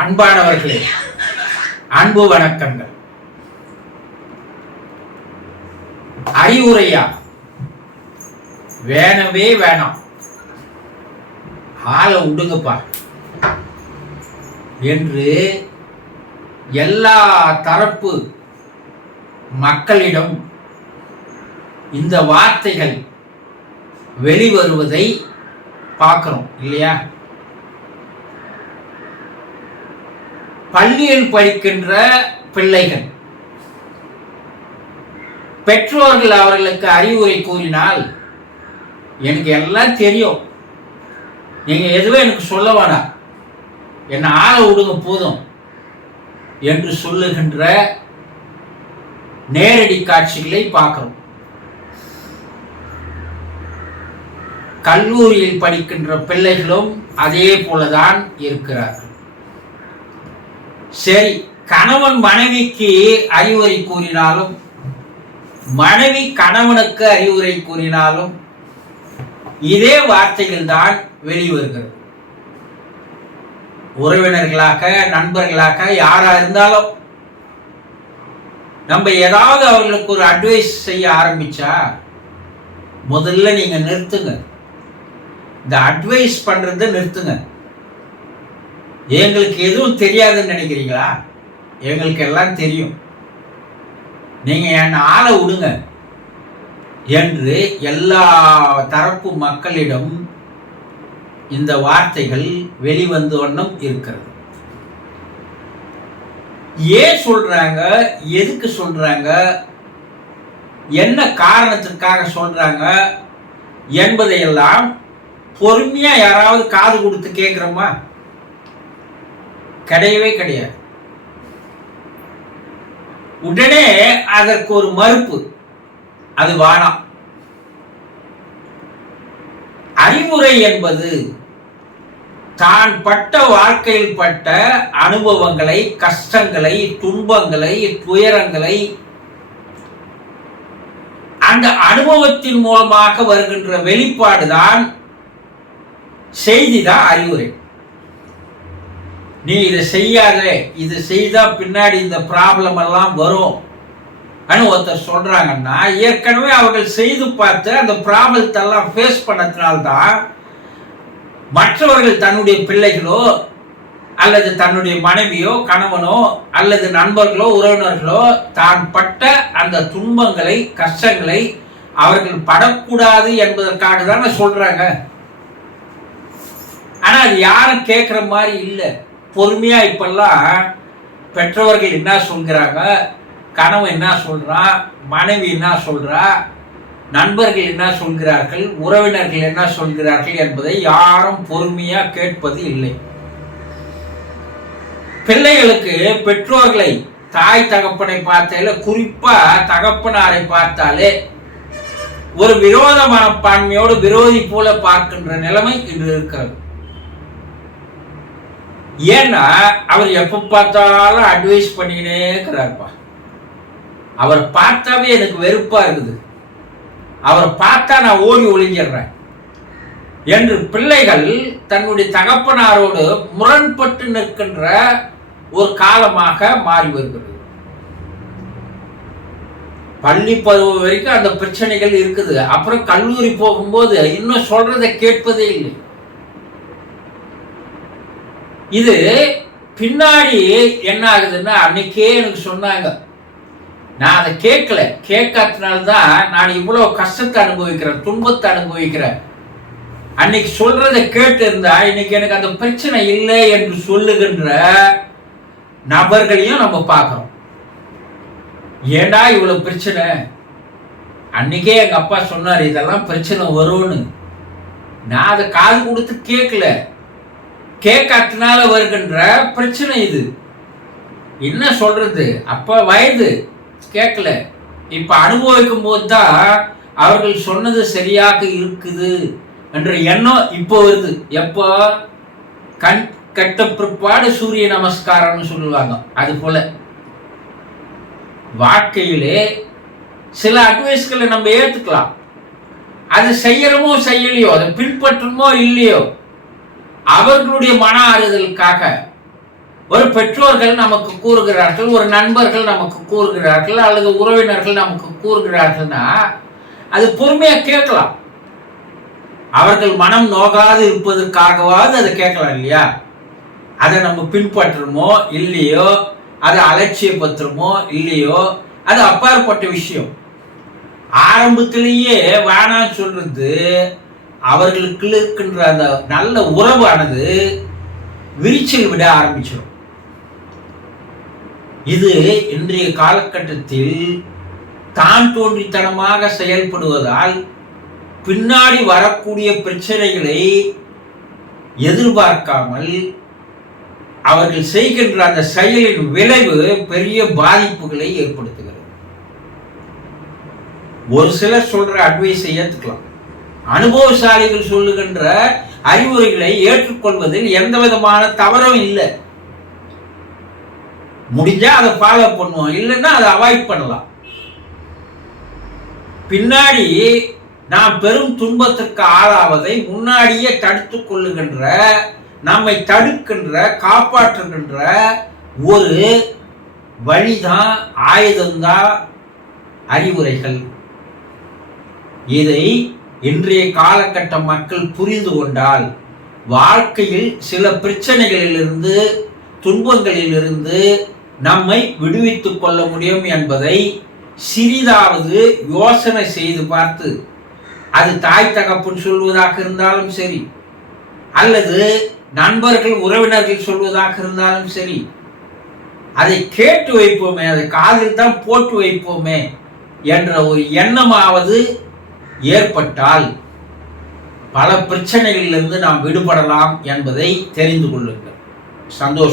அன்பானவர்களே அன்பு வணக்கங்கள். அறிவுரையா? வேணவே வேணாம். ஆளை விடுங்கப்பா என்று எல்லா தரப்பு மக்களிடம் இந்த வார்த்தைகள் வெளிவருவதை பார்க்கிறோம் இல்லையா? பள்ளியில் படிக்கின்ற பிள்ளைகள். பெற்றோர்கள் அவர்களுக்கு அறிவுரை கூறினால் எனக்கு எல்லாம் தெரியும். நீங்க எதுவும் எனக்கு சொல்ல வேணாம். என்னை ஆள விடுங்க போதும் என்று சொல்லுகின்ற நேரடி காட்சிகளை பார்க்கிறோம். கல்லூரியில் படிக்கின்ற பிள்ளைகளும் அதே போலதான் இருக்கிறார்கள். சரி கணவன் மனைவிக்கு அறிவுரை கூறினாலும் மனைவி கணவனுக்கு அறிவுரை கூறினாலும் இதே வார்த்தைகள் தான் வெளிவருகிறது. உறவினர்களாக நண்பர்களாக யாரா இருந்தாலும் நம்ம ஏதாவது அவர்களுக்கு ஒரு அட்வைஸ் செய்ய ஆரம்பிச்சா முதல்ல நீங்க நிறுத்துங்க. இந்த அட்வைஸ் பண்றதை நிறுத்துங்க. எங்களுக்கு எதுவும் தெரியாதுன்னு நினைக்கிறீங்களா? எங்களுக்கு எல்லாம் தெரியும். நீங்கள் என்னை ஆளை விடுங்க என்று எல்லா தரப்பு மக்களிடம் இந்த வார்த்தைகள் வெளிவந்த வண்ணம் இருக்கிறது. ஏன் சொல்றாங்க? எதுக்கு சொல்றாங்க? என்ன காரணத்திற்காக சொல்றாங்க? என்பதையெல்லாம் பொறுமையா யாராவது காது கொடுத்து கேட்குறோமா? கிடையவே கிடையாது. உடனே அதற்கு ஒரு மறுப்பு. அது வானாம் அறிவுரை என்பது தான் பட்ட வாழ்க்கையில் பட்ட அனுபவங்களை கஷ்டங்களை துன்பங்களை துயரங்களை அந்த அனுபவத்தின் மூலமாக வருகின்ற வெளிப்பாடுதான் செய்திதான் அறிவுரை. நீ இதை செய்யாதே இது செய்தா பின்னாடி இந்த ப்ராப்ளம் எல்லாம் வரும். அனு ஒருத்தர் சொல்றாங்கன்னா ஏற்கனவே அவர்கள் செய்து பார்த்து அந்த ப்ராப்ளத்தை எல்லாம் ஃபேஸ் பண்ணதுனால்தான் மற்றவர்கள் தன்னுடைய பிள்ளைகளோ அல்லது தன்னுடைய மனைவியோ கணவனோ அல்லது நண்பர்களோ உறவினர்களோ தான் பட்ட அந்த துன்பங்களை கஷ்டங்களை அவர்கள் படக்கூடாது என்பதற்காக தானே சொல்றாங்க. ஆனால் அது யாரும் கேட்குற மாதிரி இல்லை. பொறுமையாக இப்பெல்லாம் பெற்றவர்கள் என்ன சொல்கிறாங்க? கணவன் என்ன சொல்கிறான் மனைவி என்ன சொல்கிறா நண்பர்கள் என்ன சொல்கிறார்கள்? உறவினர்கள் என்ன சொல்கிறார்கள் என்பதை யாரும் பொறுமையாக கேட்பது இல்லை. பிள்ளைகளுக்கு பெற்றோர்களை தாய் தகப்பனை பார்த்தால குறிப்பா தகப்பனாரை பார்த்தாலே ஒரு விரோத மனப்பான்மையோடு விரோதி போல பார்க்கின்ற நிலைமை இன்று இருக்கிறது. ஏன்னா அவர் எப்ப பார்த்தாலும் அட்வைஸ் பண்ணிக்கினே இருக்கிறார்ப்பா. அவர் பார்த்தாவே எனக்கு வெறுப்பா இருக்குது. அவரை பார்த்தா நான் ஓடி ஒளிஞ்சிடுறேன். என்று பிள்ளைகள் தன்னுடைய தகப்பனாரோடு முரண்பட்டு நிற்கின்ற ஒரு காலமாக மாறி வருகிறது. பள்ளி பருவம் வரைக்கும் அந்த பிரச்சனைகள் இருக்குது. அப்புறம் கல்லூரி போகும்போது இன்னும் சொல்றதை கேட்பதே இல்லை. இது பின்னாடி என்ன ஆகுதுன்னா அன்னைக்கே எனக்கு சொன்னாங்க. நான் அதை கேட்கல. கேட்காதனால்தான் நான் இவ்வளோ கஷ்டத்தை அனுபவிக்கிறேன் துன்பத்தை அனுபவிக்கிறேன். அன்னைக்கு சொல்றதை கேட்டு இருந்தா இன்னைக்கு எனக்கு அந்த பிரச்சனை இல்லை என்று சொல்லுகின்ற நபர்களையும் நம்ம பார்க்குறோம். ஏண்டா இவ்வளவு பிரச்சனை? அன்னைக்கே எங்க அப்பா சொன்னார் இதெல்லாம் பிரச்சனை வரும்னு. நான் அதை காது கொடுத்து கேட்கல. கேட்காதனால வருகின்ற பிரச்சனை இது. என்ன சொல்றது? அப்ப வயது. கேட்கல இப்ப அனுபவிக்கும் போது தான் அவர்கள் சொன்னது சரியாக இருக்குது என்ற எண்ணம் இப்போ வருது. எப்போ? கண் கட்ட பிற்பாடு சூரிய நமஸ்காரம்னு சொல்லுவாங்க. அது போல. வாழ்க்கையிலே சில அட்வைஸ்களை நம்ம ஏத்துக்கலாம். அது செய்யறமோ செய்யலையோ அதை பின்பற்றணுமோ இல்லையோ அவர்களுடைய மன ஆறுதலுக்காக ஒரு பெற்றோர்கள் நமக்கு கூறுகிறார்கள் ஒரு நண்பர்கள் நமக்கு கூறுகிறார்கள் அல்லது உறவினர்கள் நமக்கு கூறுகிறார்கள்னா அது பொறுமையா கேட்கலாம். அவர்கள் மனம் நோகாது இருப்பதற்காகவாவது அதை கேட்கலாம் இல்லையா? அதை நம்ம பின்பற்றுமோ இல்லையோ? அதை அலட்சியப்படுத்துறோமோ இல்லையோ? அது அப்பாற்பட்ட விஷயம். ஆரம்பத்திலேயே வேணான்னு சொல்றது அவர்களுக்கு இருக்கின்ற அந்த நல்ல உறவானது விரிச்சல் விட ஆரம்பிச்சிடும் இது இன்றைய காலகட்டத்தில் தான் தோன்றித்தனமாக செயல்படுவதால் பின்னாடி வரக்கூடிய பிரச்சனைகளை எதிர்பார்க்காமல் அவர்கள் செய்கின்ற அந்த செயலின் விளைவு பெரிய பாதிப்புகளை ஏற்படுத்துகிறது. ஒரு சிலர் சொல்ற அட்வைஸை ஏற்றுக்கலாம் அனுபவசாலிகள் சொல்லுகின்ற அறிவுரைகளை ஏற்றுக்கொள்வதில் எந்த விதமான தவறும் இல்லை. முடிஞ்சா அதை ஃபாலோ பண்ணுவோம். இல்லைன்னா அதை அவாய்ட் பண்ணலாம். பின்னாடி நாம் பெரும் துன்பத்திற்கு ஆளாவதை முன்னாடியே தடுத்து கொள்ளுகின்ற நம்மை தடுக்கின்ற காப்பாற்றுகின்ற ஒரு வழிதான் ஆயுதம்தான் அறிவுரைகள். இதை இன்றைய காலகட்ட மக்கள் புரிந்து கொண்டால் வாழ்க்கையில் சில பிரச்சனைகளிலிருந்து துன்பங்களிலிருந்து நம்மை விடுவித்துக் கொள்ள முடியும் என்பதை சிறிதாவது யோசனை செய்து பார்த்து அது தாய் தகப்பன் சொல்வதாக இருந்தாலும் சரி அல்லது நண்பர்கள் உறவினர்கள் சொல்வதாக இருந்தாலும் சரி அதை கேட்டு வைப்போமே அதை காதில் தான் போட்டு வைப்போமே என்ற ஒரு எண்ணமாவது ஏற்பட்டால் பல பிரச்சனைகளிலிருந்து நாம் விடுபடலாம் என்பதை தெரிந்து கொள்ளுங்கள். சந்தோஷம்.